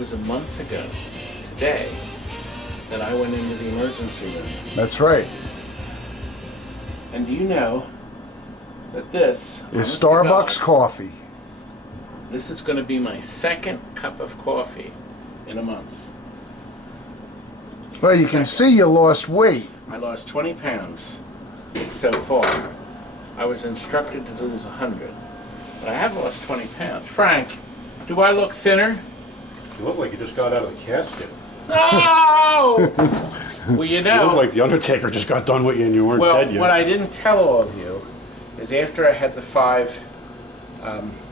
was a month ago today that I went into the emergency room. That's right. And do you know that this is Starbucks God, coffee? This is going to be my second cup of coffee in a month. Well, you can see you lost weight. I lost 20 pounds so far. I was instructed to lose 100. But I have lost 20 pounds. Frank, do I look thinner? You look like you just got out of the casket. No! Well, you know. You look like the Undertaker just got done with you and you weren't dead yet. What I didn't tell all of you is after I had the 5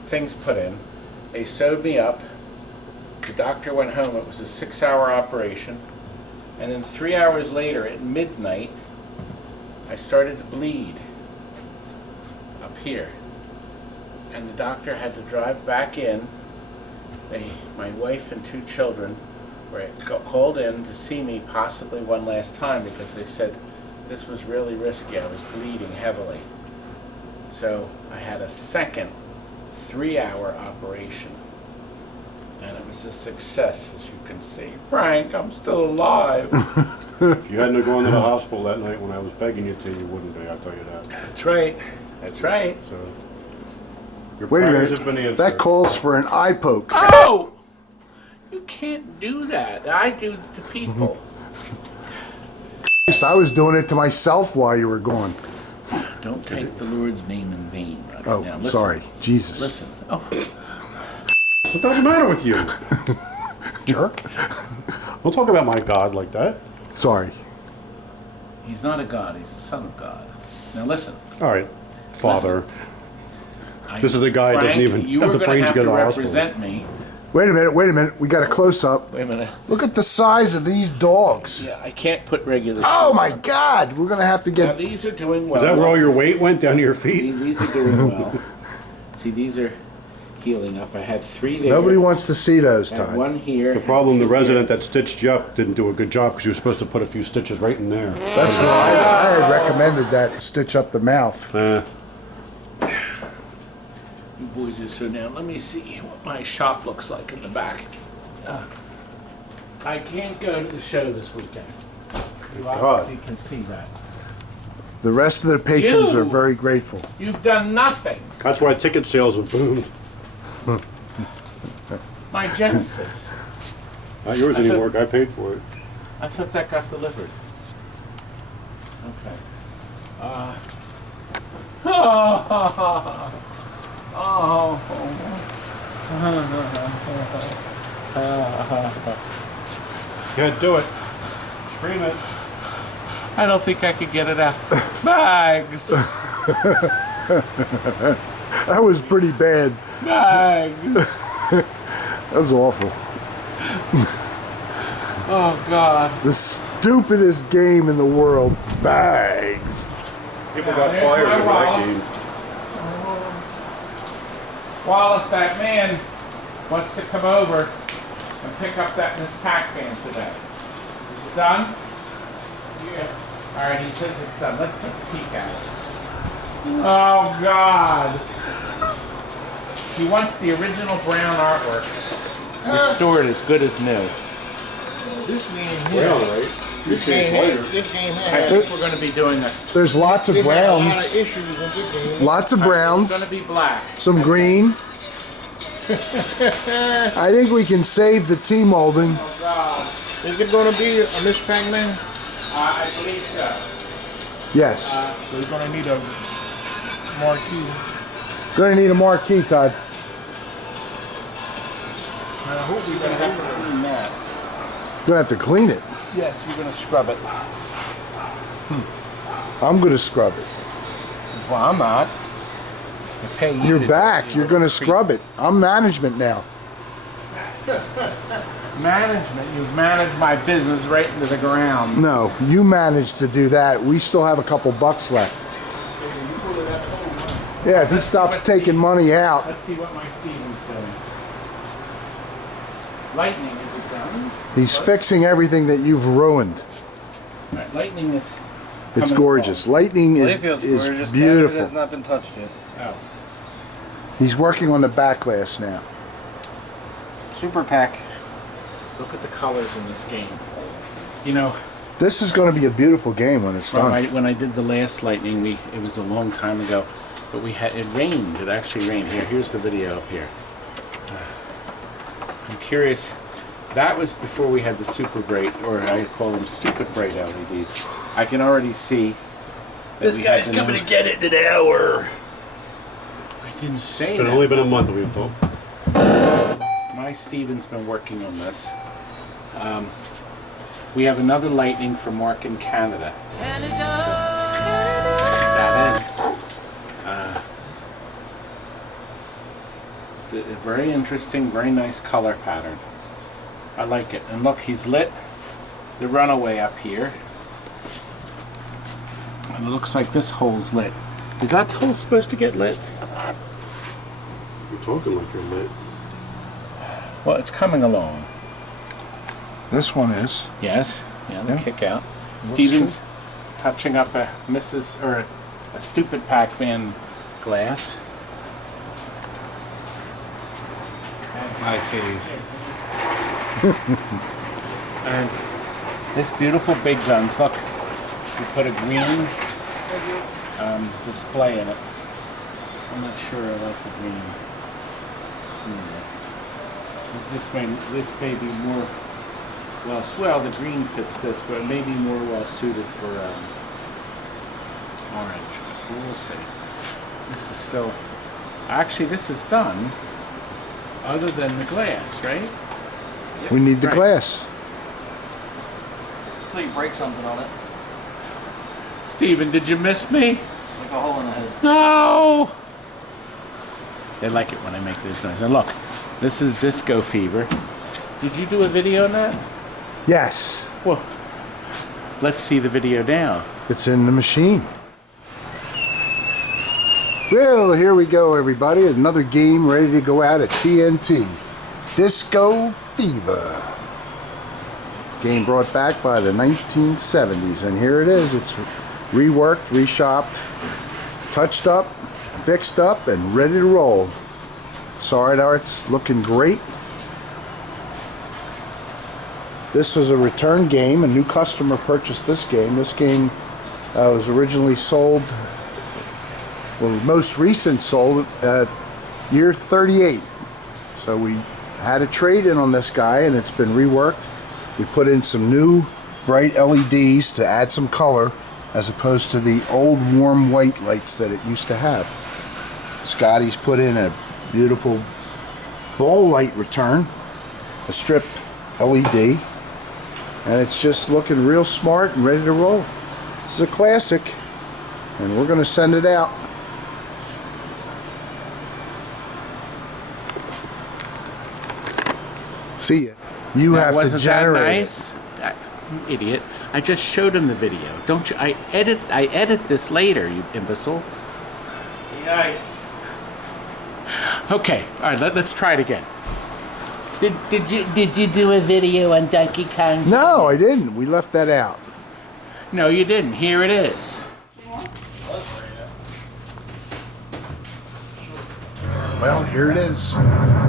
things put in, they sewed me up. The doctor went home. It was a 6-hour operation. And then 3 hours later at midnight, I started to bleed up here. And the doctor had to drive back in. My wife and 2 children were called in to see me possibly one last time because they said this was really risky. I was bleeding heavily. So I had a second 3-hour operation. And it was a success, as you can see. Frank, I'm still alive. If you hadn't gone to the hospital that night when I was begging you to, you wouldn't be, I'll tell you that. That's right. That's right. So, your Wait a prayers minute. have been answered. That calls for an eye poke. Oh! You can't do that. I do it to people. I was doing it to myself while you were gone. Don't take the Lord's name in vain right Oh, now. Listen, sorry. Jesus. Listen. Oh. What the matter with you? Jerk. Don't talk about my God like that. Sorry. He's not a God. He's the Son of God. Now listen. All right, Father. Listen. This is the guy who doesn't even have the brains to go to the hospital. Represent me. Wait a minute. Wait a minute. We got a close up. Wait a minute. Look at the size of these dogs. Yeah, I can't put regular. Oh shoes my on. God! We're gonna have to Now get. these are doing well. Is that where all your weight went down to your feet? These are doing well. See, these are healing up. I had 3 there. Nobody wants to see those, I had Todd. 1 here. The problem, the resident that stitched you up didn't do a good job because you were supposed to put a few stitches right in there. That's why I had recommended that to stitch up the mouth. You boys are so down. Let me see what my shop looks like in the back. I can't go to the show this weekend. You obviously can see that. The rest of the patrons You! are very grateful. You've done nothing. That's why ticket sales have boomed. My Genesis. Not yours anymore. I paid for it. I thought that got delivered. Okay. Yeah, do it. Scream it. I don't think I could get it out. Bags. That was pretty bad. Bags. That was awful. Oh God. The stupidest game in the world. Bags. People got There's fired my over that Wallace. game. Wallace, that man wants to come over and pick up that Miss Pac-Man today. Is it done? Yeah. All right, he says it's done. Let's take a peek at it. Oh God. He wants the original brown artwork restored as good as new. This game here. Well, right. This game here. This game here. I think we're going to be doing a. There's lots of They got a lot browns. of issues with this game. Lots of It's going browns. to be black. Some green. I think we can save the T-molding. Oh God. Is it going to be a Miss Pac-Man? I believe so. Yes. So you're going to need a marquee. Gonna need a marquee, Todd. I hope we You're going to have to clean that. Gonna have to clean it. Yes, you're going to scrub it. I'm gonna scrub it. Well, I'm not. I pay you You're to- back. You're gonna scrub it. I'm management now. Management. You've managed my business right into the ground. No, you managed to do that. We still have a couple bucks left. Yeah, if he stops taking money out. Let's see what my Steven's doing. Lightning, is it done? He's fixing everything that you've ruined. All right, lightning is. It's coming gorgeous. along. Lightning is Playfield's gorgeous. It beautiful. has not been touched yet. Oh. He's working on the back glass now. Super pack. Look at the colors in this game. You know, This is going to be a beautiful game when it's done. when I did the last Lightning, it was a long time ago, but it rained. It actually rained. Here's the video up here. I'm curious. That was before we had the super bright, or I call them stupid bright LEDs. I can already see that This guy's coming to get it in an hour. I didn't say It's that. only been a month, we've told. My Steven's been working on this. We have another Lightning for Mark in Canada. It's a very interesting, very nice color pattern. I like it. And look, he's lit the runaway up here. And it looks like this hole's lit. Is that hole supposed to get lit? You're talking like you're lit. Well, it's coming along. This one is. Yes. Yeah, the Yeah. kick out. Looks Steven's touching up a a stupid Pac-Man glass. My fave. And this beautiful big guns. Look, we put a green display in it. I'm not sure I like the green. This may be more well. The green fits this, but it may be more well suited for orange. We'll see. This is still actually this is done. Other than the glass, right? We need the Right. glass. Until you break something on it, Steven, did you miss me? like a hole in the head. No! They like it when I make these noises. And look, this is Disco Fever. Did you do a video on that? Yes. Well, let's see the video now. It's in the machine. Well, here we go, everybody. Another game ready to go out at TNT. Disco Fever. Game brought back by the 1970s. And here it is. It's reworked, reshopped, touched up, fixed up, and ready to roll. Side art's looking great. This was a return game. A new customer purchased this game. This game was originally sold, well, most recent sold year 38. So we had a trade-in on this guy, and it's been reworked. We put in some new bright LEDs to add some color, as opposed to the old warm white lights that it used to have. Scotty's put in a beautiful ball light return, a strip LED, and it's just looking real smart and ready to roll. This is a classic, and we're going to send it out. See ya. You That have to wasn't generate that it. nice? You idiot. I just showed him the video. Don't you? I edit this later, you imbecile. Nice. Okay, all right. Let's try it again. Did you do a video on Donkey Kong? No, I didn't. We left that out. No, you didn't. Here it is. Well, here it is.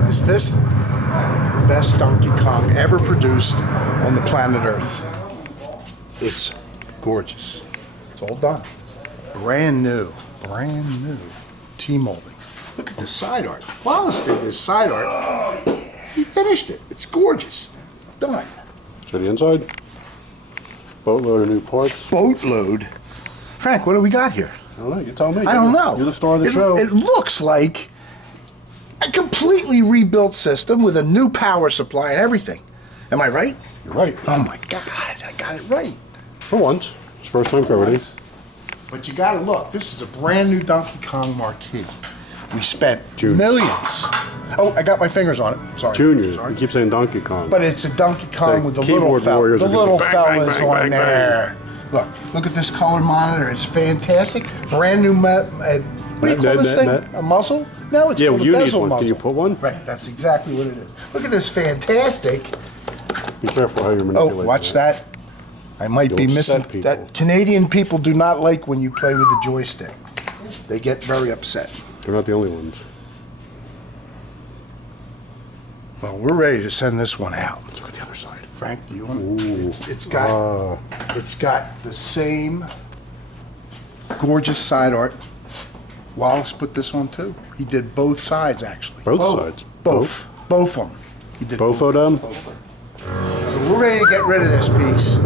Is this the best Donkey Kong ever produced on the planet Earth? It's gorgeous. It's all done. Brand new. Brand new. T-molding. Look at the side art. Wallace did this side art. He finished it. It's gorgeous. Done. Show the inside. Boatload of new parts. Boatload. Frank, what do we got here? I don't know. You tell me. I don't know. You're the star of the show. It looks like a completely rebuilt system with a new power supply and everything. Am I right? You're right. Oh my God, I got it right. For once. It's first time for everything. But you gotta look, this is a brand new Donkey Kong marquee. We spent Junior. millions. Oh, I got my fingers on it. Sorry. Junior. Sorry. You keep saying Donkey Kong. But it's a Donkey Kong The with the keyboard little fellas. warriors The are gonna little bang, bang, fellas bang, on bang, there. Look at this color monitor. It's fantastic. Brand new. What do you call this thing? A muzzle? No, it's Yeah, called a you need bezel one. muzzle. Can you put one? Right. That's exactly what it is. Look at this fantastic. Be careful how you're Oh, manipulating. watch that. I might be You'll missing upset people. that. Canadian people do not like when you play with the joystick. They get very upset. They're not the only ones. Well, we're ready to send this one out. Let's look at the other side. Frank, do you want? It's got the same gorgeous side art. Wallace put this on too. He did both sides actually. Both sides. Both of them. He did Both of them. So we're ready to get rid of this piece.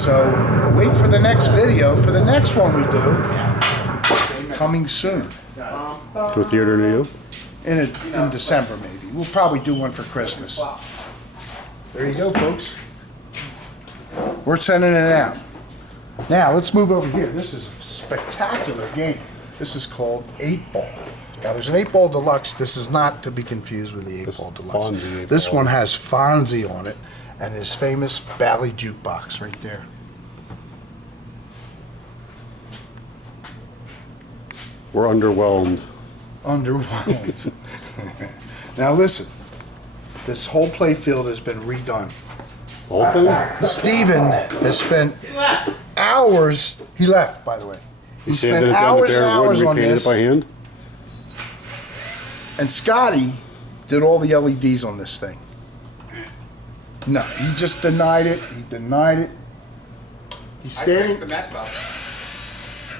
So wait for the next video for the next one we do. Coming soon. To a theater near you. In December maybe. We'll probably do one for Christmas. There you go, folks. We're sending it out. Now let's move over here. This is a spectacular game. This is called 8-Ball. Now there's an 8-Ball Deluxe. This is not to be confused with the 8-Ball Deluxe. Fonzie This 8-Ball. one has Fonzie on it and his famous Bally jukebox right there. We're underwhelmed. Underwhelmed. Now listen, this whole play field has been redone. Whole thing? Steven has spent hours, he left by the way. He spent Sanded it down to hours and bare wood hours and on repainted it this. by hand? And Scotty did all the LEDs on this thing. No, he just denied it. He denied it. He's I standing. fixed the mess up.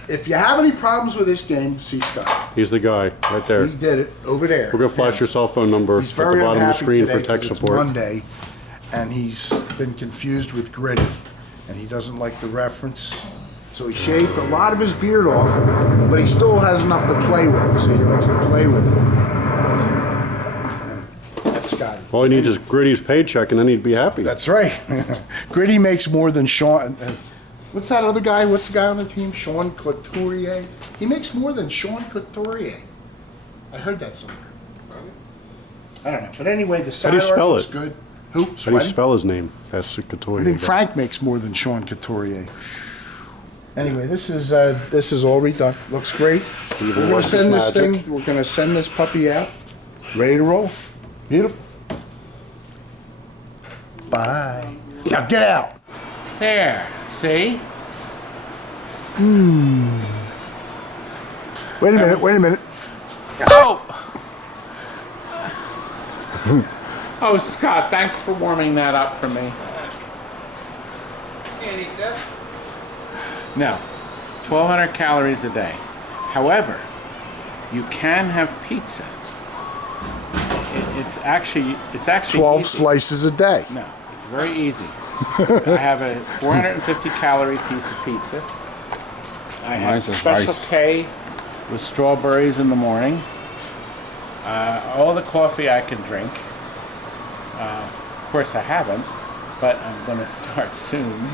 If you have any problems with this game, see Scotty. He's the guy, right there. He did it over there. We're gonna flash your cell phone number at He's the very bottom of the unhappy screen today for tech 'cause it's support. Monday, and he's been confused with Gritty, and he doesn't like the reference. So he shaved a lot of his beard off, but he still has enough to play with, so he likes to play with it. That's Scotty. All he needs is Gritty's paycheck and then he'd be happy. That's right. Gritty makes more than Sean. What's that other guy? What's the guy on the team? Sean Couturier. He makes more than Sean Couturier. I heard that somewhere. I don't know. But anyway, the How side do you art spell looks it? good. Who? How do you Sweaty? spell his name? That's Couturier. I think Frank makes more than Sean Couturier. Anyway, this is all redone. Looks great. We're gonna works send his this magic. thing. We're gonna send this puppy out. Ready to roll. Beautiful. Bye. Now get out. There, see? Wait a minute. Wait a minute. Oh! Oh, Scott, thanks for warming that up for me. Can't eat this. No, 1,200 calories a day. However, you can have pizza. It's actually 12 easy. slices a day. No, it's very easy. I have a 450 calorie piece of pizza. I have Nice as Special rice. K with strawberries in the morning. All the coffee I can drink. Of course I haven't, but I'm going to start soon.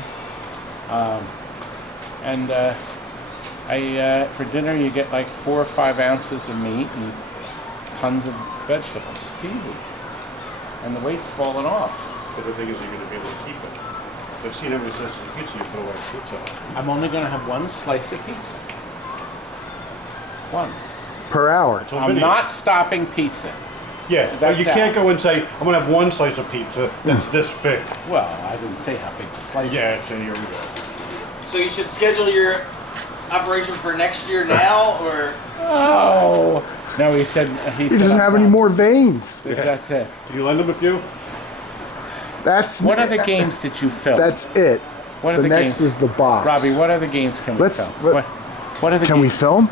For dinner you get like 4 or 5 ounces of meat and tons of vegetables. It's easy. And the weight's falling off. But the thing is, you're going to be able to keep it. I've seen every slice of pizza you put away pizza. I'm only going to have 1 slice of pizza. 1. Per hour. I'm not stopping pizza. Yeah, but That's you can't out. go and say, I'm going to have 1 slice of pizza that's this big. Well, I didn't say how big the slice is. Yeah, so here we go. So you should schedule your operation for next year now, or Oh! No, he said He doesn't have any more veins. That's it. Can you lend him a few? That's What other games did you film? That's it. What the other next games? is the box. Robbie, what other games can we Let's- film? let- What other Can we games? film?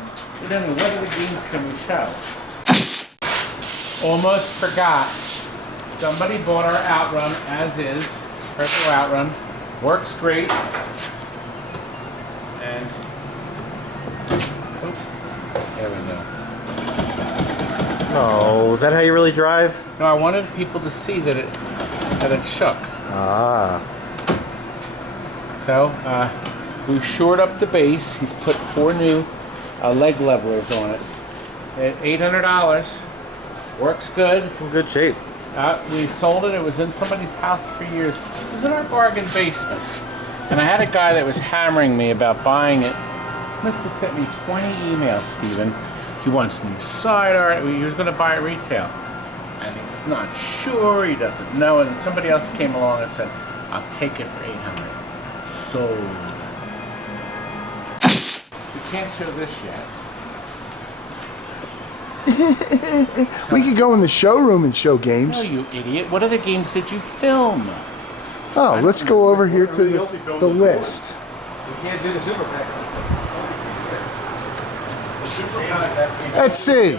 No, what other games can we show? Almost forgot. Somebody bought our Outrun as is. Purple Outrun. Works great. And there we go. Oh, is that how you really drive? No, I wanted people to see that it shook. Ah. So we shored up the base. He's put 4 new leg levelers on it. At $800. Works good. It's in good shape. We sold it. It was in somebody's house for years. It was in our bargain basement. And I had a guy that was hammering me about buying it. Must have sent me 20 emails, Stephen. He wants new side art. He was going to buy it retail. And he's not sure. He doesn't know. And somebody else came along and said, I'll take it for $800. Sold. We can't show this yet. We could go in the showroom and show No, games. you idiot. What other games did you film? Oh, let's go over here to the list. We can't do the super pack. Let's see.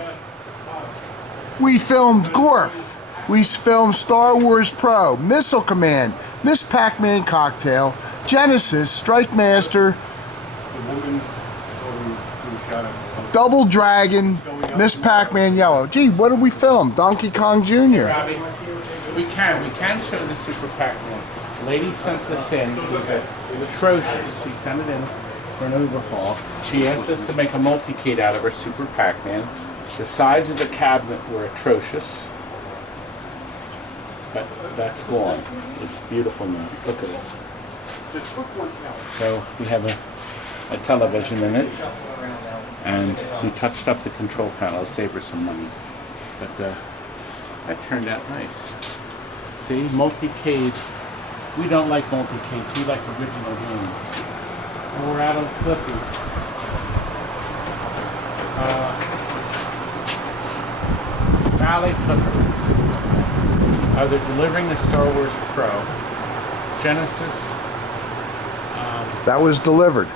We filmed Gorf. We filmed Star Wars Pro, Missile Command, Miss Pac-Man Cocktail, Genesis, Strike Master, Double Dragon, Miss Pac-Man Yellow. Gee, what did we film? Donkey Kong Jr. Robbie, we can show the Super Pac-Man. The lady sent this in. It was atrocious. She sent it in for an overhaul. She asked us to make a multi-kit out of her Super Pac-Man. The sides of the cabinet were atrocious, but that's gone. It's beautiful now. Look at it. So we have a television in it, and we touched up the control panel to save her some money. But that turned out nice. See, multi-cade. We don't like multi-cades. We like original games. And we're out of clippies. Bally flippers. They're delivering the Star Wars Pro. Genesis. That was delivered.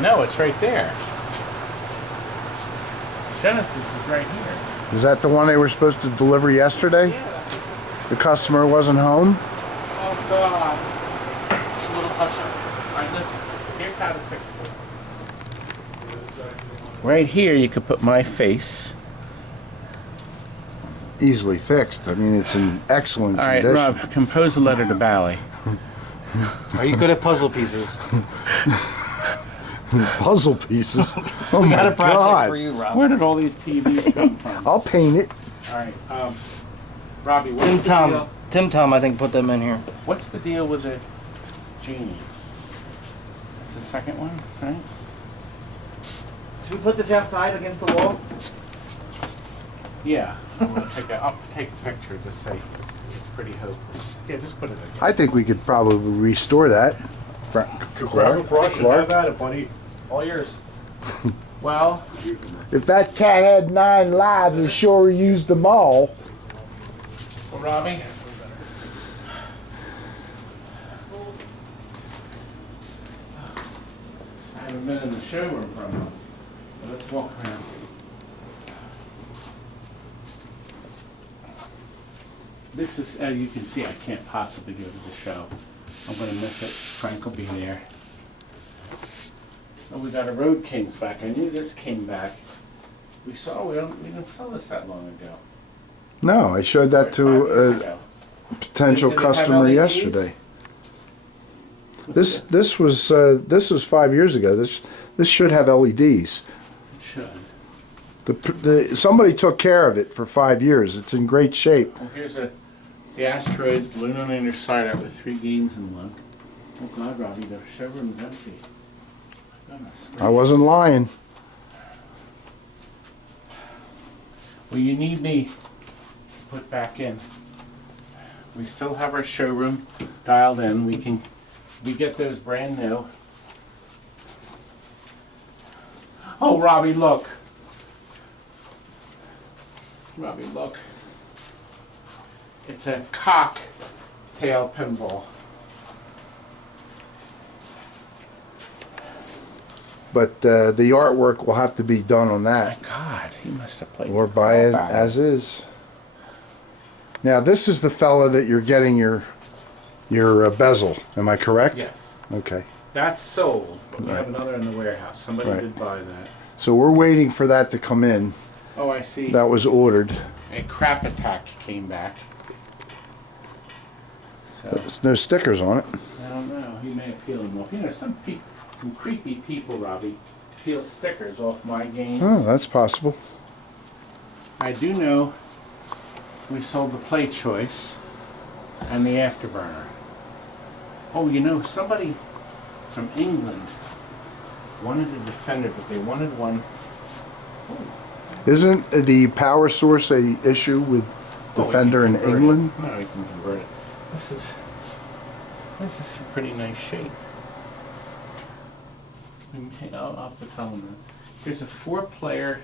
No, it's right there. Genesis is right here. Is that the one they were supposed to deliver yesterday? Yeah. The customer wasn't home? Oh God. A little touch up. Alright, listen. Here's how to fix this. Right here you could put my face. Easily fixed. I mean, it's in excellent Alright, condition. Rob, compose a letter to Bally. Are you good at puzzle pieces? Puzzle pieces. Oh my Got a project God. for you, Rob. Where did all these TVs come from? I'll paint it. Alright, Robbie, what's the deal? Tim Tom, I think, put them in here. What's the deal with the genie? That's the second one, right? Should we put this outside against the wall? Yeah. I'll take a picture to say it's pretty hopeless. Yeah, just put it again. I think we could probably restore that. Grab a brush and have at it, buddy. All yours. Well, If that cat had 9 lives, it sure used them all. Robbie. I haven't been in the showroom for a month. But let's walk around. This is, you can see I can't possibly go to the show. I'm going to miss it. Frank will be there. Oh, we got a Road Kings back. I knew this came back. We didn't sell this that long ago. No, I showed that to 5 years a ago. potential Did it have customer LEDs? yesterday. This was 5 years ago. This should have LEDs. It should. Somebody took care of it for 5 years. It's in great shape. Well, here's the asteroids, the lunar lander cider with 3 games in one. Oh God, Robbie, the showroom's empty. My goodness. I wasn't lying. Well, you need me to put back in. We still have our showroom dialed in. We get those brand new. Oh, Robbie, look. Robbie, look. It's a cocktail pinball. But the artwork will have to be done on that. My God, he must have played. Or buy it as is. Now, this is the fella that you're getting your bezel. Am I correct? Yes. Okay. That's sold, but we have Right. another in the warehouse. Somebody Right. did buy that. So we're waiting for that to come in. Oh, I see. That was ordered. A crap attack came back. So, There's no stickers on it. I don't know. He may have peeled them off. You know, some creepy people, Robbie, peel stickers off my games. Oh, that's possible. I do know we sold the Play Choice and the Afterburner. Oh, you know, somebody from England wanted a Defender, but they wanted one. Isn't the power source a issue with Oh, we Defender can in convert it. England? No, we can convert it. This is in pretty nice shape. I'll have to tell them that. Here's a 4-player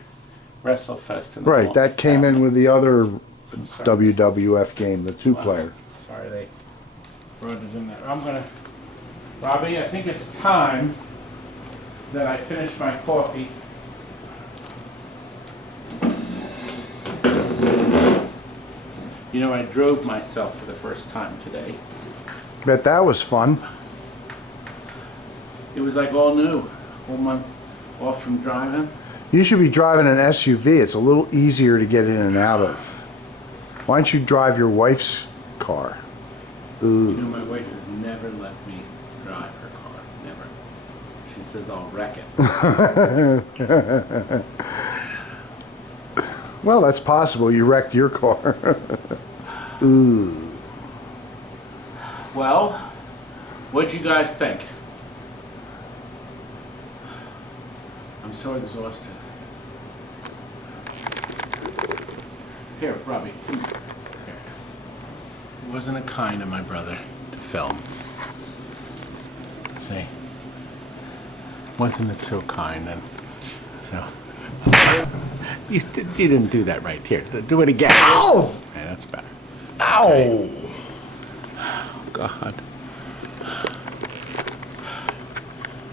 WrestleFest. In the Right, mall. that came in with the other WWF game, the two-player. Sorry, they wrote it in there. Robbie, I think it's time that I finish my coffee. You know, I drove myself for the first time today. Bet that was fun. It was like all new, whole month off from driving. You should be driving an SUV. It's a little easier to get in and out of. Why don't you drive your wife's car? You Ooh. know, my wife has never let me drive her car. Never. She says I'll wreck it. Well, that's possible. You wrecked your car. Ooh. Well, what'd you guys think? I'm so exhausted. Here, Robbie. Here. It wasn't a kind of my brother to film. See? Wasn't it so kind? And so. You didn't do that right. Here, do it again. Ow! Okay, that's better. Ow! Okay. Oh, God.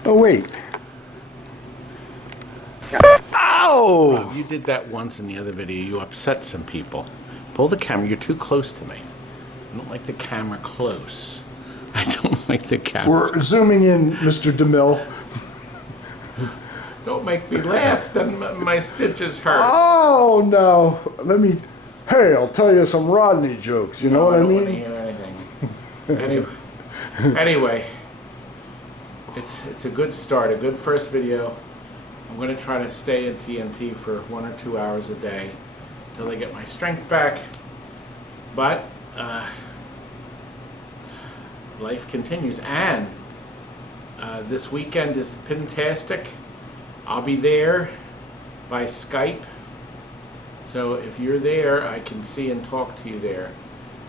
Oh, wait. Ow! You did that once in the other video. You upset some people. Pull the camera. You're too close to me. I don't like the camera close. I don't like the camera. We're zooming in, Mr. DeMille. Don't make me laugh. Then my stitches hurt. Oh, no. Hey, I'll tell you some Rodney jokes. You know what I don't want to mean? hear anything. Anyway, it's a good start, a good first video. I'm going to try to stay in TNT for 1 or 2 hours a day until I get my strength back. But life continues, and this weekend is Pintastic. I'll be there by Skype, so if you're there, I can see and talk to you there.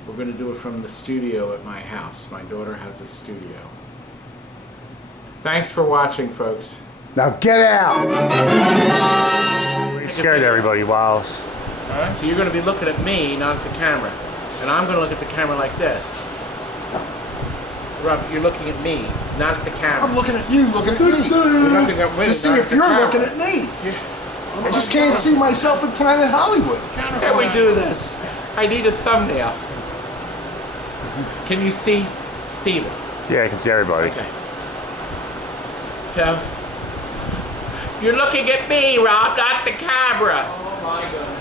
We're going to do it from the studio at my house. My daughter has a studio. Thanks for watching, folks. Now get out! You scared everybody, wow. Alright, so you're going to be looking at me, not at the camera. And I'm going to look at the camera like this. Rob, you're looking at me, not at the camera. I'm looking at you, looking at me. You're looking at me, To see not if at the you're camera. looking at me. I just can't see myself in Planet Hollywood. Can we do this? I need a thumbnail. Can you see Steven? Yeah, I can see everybody. Okay. So, you're looking at me, Rob, not the camera. Oh my goodness.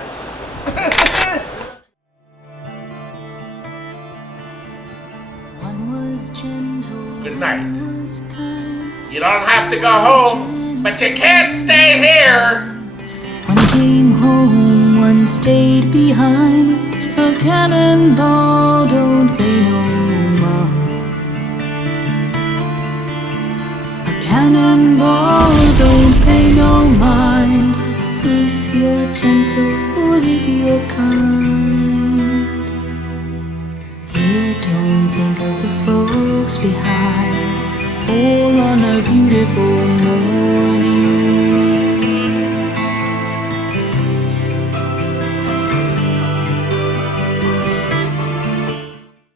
Good night. You don't have to go home, but you can't stay here. One came home, one stayed behind. A cannonball don't pay no mind. A cannonball don't pay no mind. If you're gentle or if you're kind. You don't think of the folks behind, all on a beautiful morning.